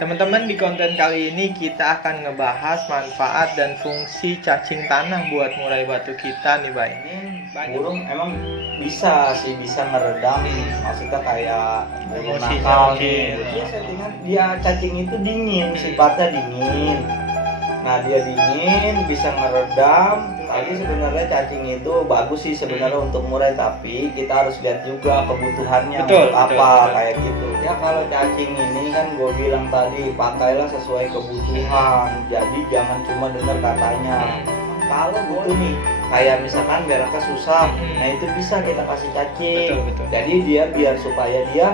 Teman-teman, di konten kali ini kita akan ngebahas manfaat dan fungsi cacing tanah buat murai batu kita nih, Bay. Ini burung emang bisa ngeredam, maksudnya kayak burung Emosinya nakal mungkin. nih. Dia settingan, dia cacing itu dingin, sifatnya dingin. Nah dia dingin, bisa ngeredam. Tadi sebenarnya cacing itu bagus sih sebenarnya untuk murai, tapi kita harus lihat juga kebutuhannya Betul, untuk betul, apa betul. kayak gitu. Ya kalau cacing ini kan gue bilang tadi pakailah sesuai kebutuhan. Jadi jangan cuma dengar katanya. Kalau butuh nih, kayak misalkan beraknya susah, nah itu bisa kita kasih cacing. Betul, betul. Jadi dia biar supaya dia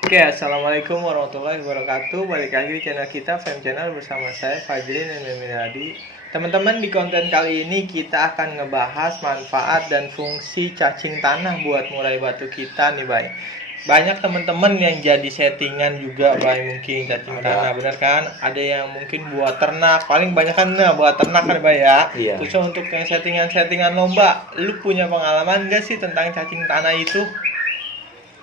Oke, assalamualaikum warahmatullahi wabarakatuh. Balik lagi di channel kita, Fem Channel, bersama saya Fajrin dan Memiradi. Teman-teman, di konten kali ini kita akan ngebahas manfaat dan fungsi cacing tanah buat murai batu kita nih, Bay. Banyak teman-teman yang jadi settingan juga, Bay, mungkin cacing tanah, bener kan? Ada yang mungkin buat ternak, paling banyak kan buat ternak kan, Bay ya. Iya. Khususnya untuk yang settingan-settingan lomba, lu punya pengalaman gak sih tentang cacing tanah itu?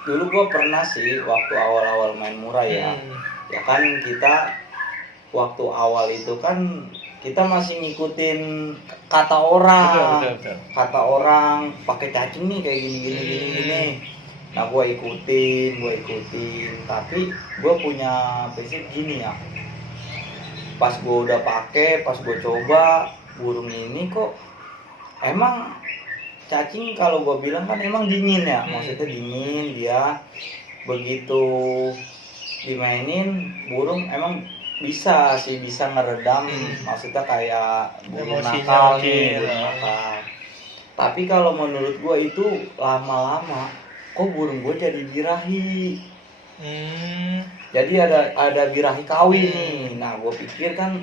dulu gue pernah sih waktu awal-awal main murai ya. Ya kan kita waktu awal itu kan kita masih ngikutin kata orang. Betul. Kata orang pakai cacing nih kayak gini. Nah gue ikutin. Tapi gue punya prinsip gini ya. Pas gue udah pakai, pas gue coba burung ini kok emang cacing kalau gue bilang kan emang dingin ya, maksudnya dingin. Dia begitu dimainin burung emang bisa ngeredam, maksudnya kayak burung Emosinya nakal mungkin. nih, burung nakal. Tapi kalau menurut gue itu lama-lama kok burung gue jadi birahi. Jadi ada birahi kawin nih. Nah gue pikir kan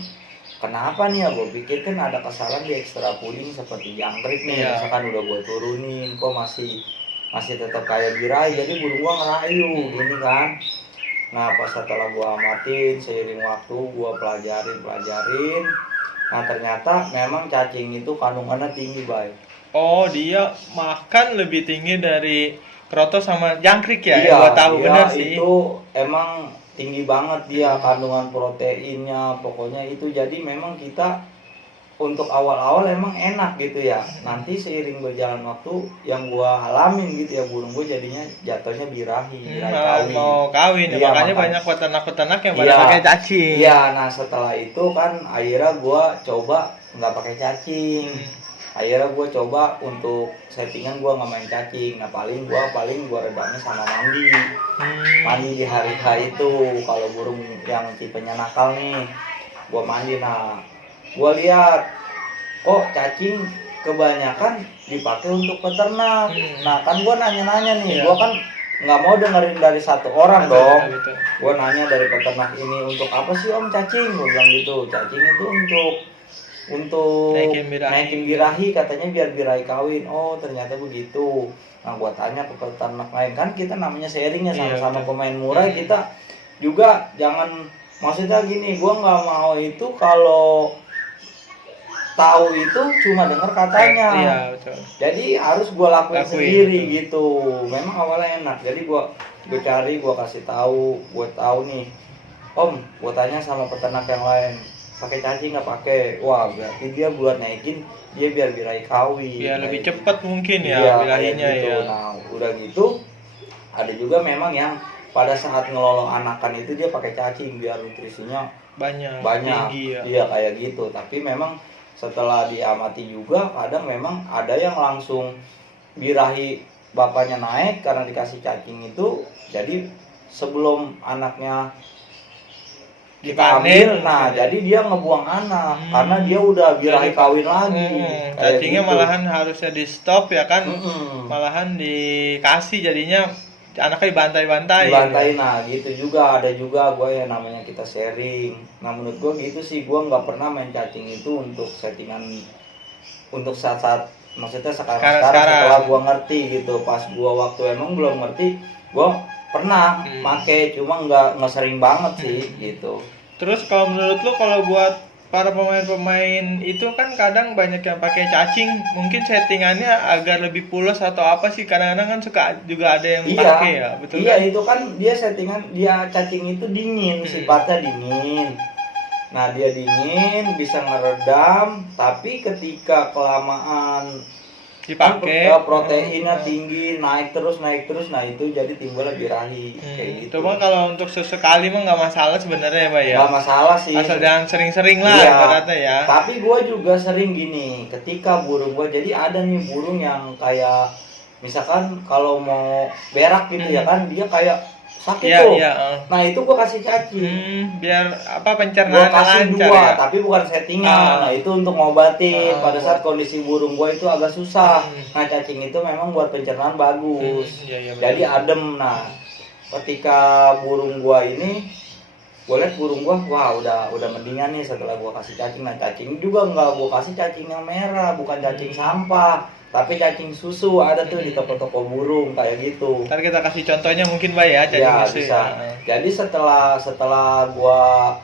kenapa nih ya, gue pikir kan ada kesalahan di ekstra puding seperti jangkrik nih. Iya. Misalkan udah gue turunin kok masih tetap kayak birahi, jadi burung gue ngerayu gini kan. Nah pas setelah gue amatin seiring waktu gue pelajarin, nah ternyata memang cacing itu kandungannya tinggi, Bay. Oh, dia makan lebih tinggi dari kroto sama jangkrik ya? Iya, Yang gua tahu dia bener sih. itu emang tinggi banget dia kandungan proteinnya, pokoknya itu. Jadi memang kita untuk awal-awal emang enak gitu ya. Nanti seiring berjalan waktu yang gua alamin gitu ya, burung gua jadinya jatuhnya birahi kawin. Mau kawin ya, Iya, makanya makanya. banyak peternak-peternak yang pada Iya. pakai cacing. Iya, nah setelah itu kan akhirnya gua coba nggak pakai cacing. Akhirnya gue coba untuk settingan gue nggak main cacing. Nah paling gue redamnya sama mandi di hari H itu. Kalau burung yang tipenya nakal nih gue mandi. Nah gue lihat kok cacing kebanyakan dipakai untuk peternak. Nah kan gue nanya nih, gue kan nggak mau dengerin dari satu orang dong. Betul. Gue nanya dari peternak ini, untuk apa sih om cacing? Gue bilang gitu. Cacing itu untuk naikin birahi, katanya biar birahi kawin. Oh ternyata begitu. Nah gua tanya ke peternak lain, kan kita namanya sharing ya, sama-sama pemain murai. Kita juga jangan, maksudnya gini, gua nggak mau itu kalau tahu itu cuma dengar katanya. Iya, betul. Jadi harus gua lakuin sendiri, betul. Gitu. Memang awalnya enak. Jadi gua cari, gua kasih tahu, gua tahu nih om, gua tanya sama peternak yang lain, pakai cacing nggak pakai. Wah berarti dia buat naikin dia biar birahi kawin, biar lebih gitu. cepat mungkin ya, Iya, birahinya gitu. ya. Nah udah gitu ada juga memang yang pada saat ngelolong anakan itu dia pakai cacing biar nutrisinya banyak tinggi, ya. Iya kayak gitu. Tapi memang setelah diamati juga kadang memang ada yang langsung birahi bapaknya naik karena dikasih cacing itu. Jadi sebelum anaknya kita ambil, nah jadi dia ngebuang anak karena dia udah birahi kawin lagi. Cacingnya gitu. Malahan harusnya di stop ya kan, malahan dikasih, jadinya anaknya dibantai. Nah gitu juga, ada juga gue yang namanya kita sharing. Nah menurut gue gitu sih, gue nggak pernah main cacing itu untuk settingan untuk saat maksudnya sekarang setelah gue ngerti gitu. Pas gue waktu emang belum ngerti, gue pernah make, cuma nggak sering banget sih gitu. Terus kalau menurut lu, kalau buat para pemain-pemain itu kan kadang banyak yang pakai cacing, mungkin settingannya agar lebih pules atau apa sih, kadang-kadang kan suka juga ada yang pakai ya, betul iya, kan? itu kan dia settingan, dia cacing itu dingin, sifatnya dingin. Nah, dia dingin, bisa ngeredam, tapi ketika kelamaan Dipakai proteinnya tinggi, naik terus, nah itu jadi timbulnya birahi kayak gitu. Cuma kalau untuk sesekali mah nggak masalah sebenarnya ya, Pak ya. Nggak masalah sih. Asal jangan sering-sering lah iya, ibaratnya ya. Tapi gue juga sering gini, ketika burung gue, jadi ada nih burung yang kayak misalkan kalau mau berak gitu ya kan, dia kayak sakit Iya, tuh. iya. Nah itu gue kasih cacing. Biar apa Gue pencernaan kasih lancar dua, ya. tapi bukan settingan. Nah itu untuk ngobatin pada saat kondisi burung gue itu agak susah. Nah cacing itu memang buat pencernaan bagus. Iya, betul. Jadi adem. Nah ketika burung gue ini, gue liat burung gue, wah udah mendingan nih setelah gue kasih cacing. Nah cacing juga nggak gue kasih cacing yang merah, bukan cacing sampah, tapi cacing susu. Ada tuh di toko-toko burung kayak gitu. Ntar kita kasih contohnya mungkin, Pak ya, cacing Ya susu. bisa. Jadi setelah gua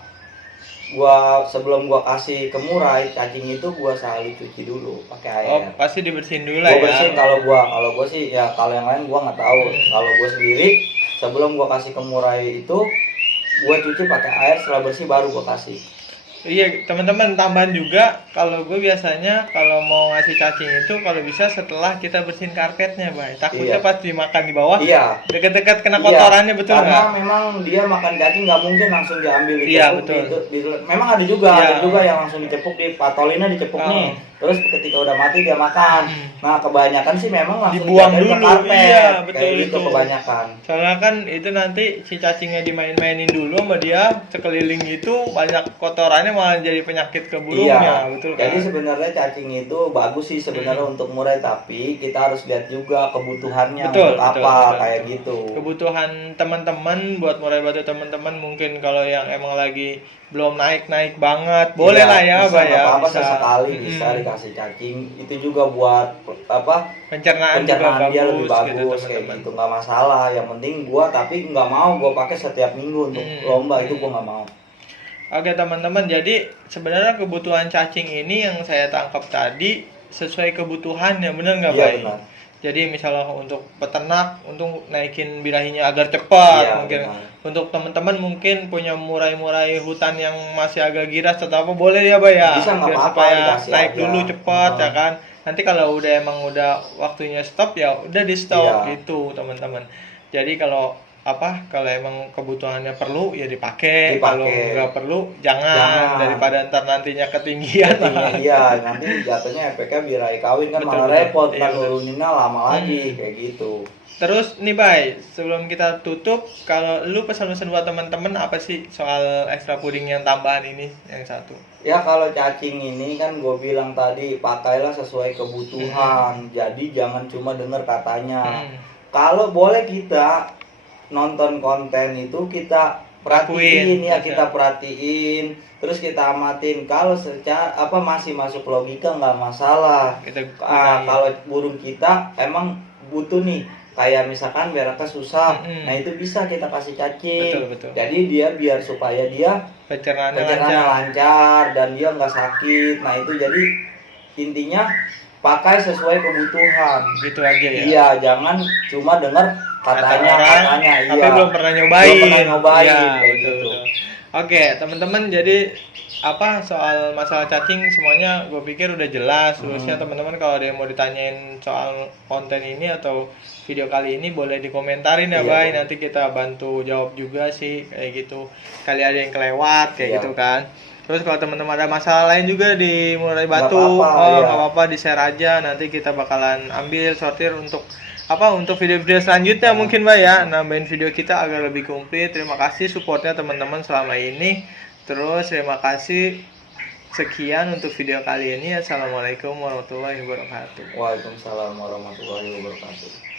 sebelum gua kasih ke murai, cacing itu gua selalu cuci dulu pakai air. Oh, pasti dibersihin dulu lah Gua ya. bersihin kalau gua sih ya, kalau yang lain gua nggak tahu. Kalau gua sendiri sebelum gua kasih ke murai itu, gua cuci pakai air, setelah bersih baru gua kasih. Iya, teman-teman, tambahan juga kalau gue biasanya kalau mau ngasih cacing itu kalau bisa setelah kita bersihin karpetnya, Bay. Takutnya pas dimakan di bawah, dekat-dekat kena kotorannya, betul nggak? Karena memang dia makan cacing nggak mungkin langsung diambil dicepuk. Iya, betul. Memang ada juga yang langsung dicepuk, di patolinnya dicepuk nih. Terus ketika udah mati dia makan. Nah kebanyakan sih memang langsung dibuang dulu, ke karpet. Iya, betul, kayak gitu kebanyakan. Soalnya kan itu nanti si cacingnya dimain-mainin dulu sama dia, sekeliling itu banyak kotorannya malah jadi penyakit ke burungnya, betul kan? Jadi sebenarnya cacing itu bagus sih sebenarnya untuk murai, tapi kita harus lihat juga kebutuhannya untuk apa, kayak gitu. Kebutuhan teman-teman buat murai batu teman-teman, mungkin kalau yang emang lagi belum naik banget, boleh lah ya, Pak ya. Apa sesekali bisa dikasih cacing, itu juga buat apa? Pencernaan dia lebih bagus gitu, kayak gitu, nggak masalah. Yang penting gua tapi nggak mau gua pakai setiap minggu untuk lomba, itu gua nggak mau. Oke teman-teman, jadi sebenarnya kebutuhan cacing ini yang saya tangkap tadi sesuai kebutuhannya, bener nggak, Pak? Benar. Jadi misalnya untuk peternak, untuk naikin birahinya agar cepat, mungkin untuk teman-teman mungkin punya murai-murai hutan yang masih agak giras atau apa, boleh ya, Pak ya? Bisa, biar supaya naik dulu cepat ya kan. Nanti kalau udah waktunya stop ya udah di stop gitu, teman-teman. Jadi kalau emang kebutuhannya perlu ya dipakai. Kalau nggak perlu jangan. Daripada ntar nantinya ketinggian. Iya, nanti jatuhnya efeknya birahi kawin kan, malah repot kan, nuruninnya lama lagi kayak gitu. Terus nih, Bay, sebelum kita tutup, kalau lu pesan-pesan buat teman-teman apa sih soal extra puding yang tambahan ini yang satu? Ya kalau cacing ini kan gue bilang tadi, pakailah sesuai kebutuhan. Jadi jangan cuma dengar katanya. Kalau boleh kita nonton konten itu kita perhatiin kita perhatiin, terus kita amatin. Kalau secara masih masuk logika nggak masalah. Kalau burung kita emang butuh nih, kayak misalkan beraknya susah, nah itu bisa kita kasih cacing. Betul. Jadi dia biar supaya dia pencernaannya lancar dan dia nggak sakit. Nah itu jadi intinya pakai sesuai kebutuhan. Gitu aja ya. Iya, jangan cuma dengar katanya tapi belum pernah nyobain. Kayak gitu. Oke, teman-teman, jadi soal masalah cacing semuanya gue pikir udah jelas. Terusnya teman-teman kalau ada yang mau ditanyain soal konten ini atau video kali ini boleh dikomentarin ya, Bay. Nanti kita bantu jawab juga sih kayak gitu. Kali ada yang kelewat kayak gitu kan. Terus kalau teman-teman ada masalah lain juga di murai batu, nggak apa-apa, di-share aja. Nanti kita bakalan ambil sortir untuk video-video selanjutnya mungkin, Mbak ya, nambahin video kita agar lebih komplit. Terima kasih supportnya teman-teman selama ini. Terus terima kasih, sekian untuk video kali ini. Assalamualaikum warahmatullahi wabarakatuh. Waalaikumsalam warahmatullahi wabarakatuh.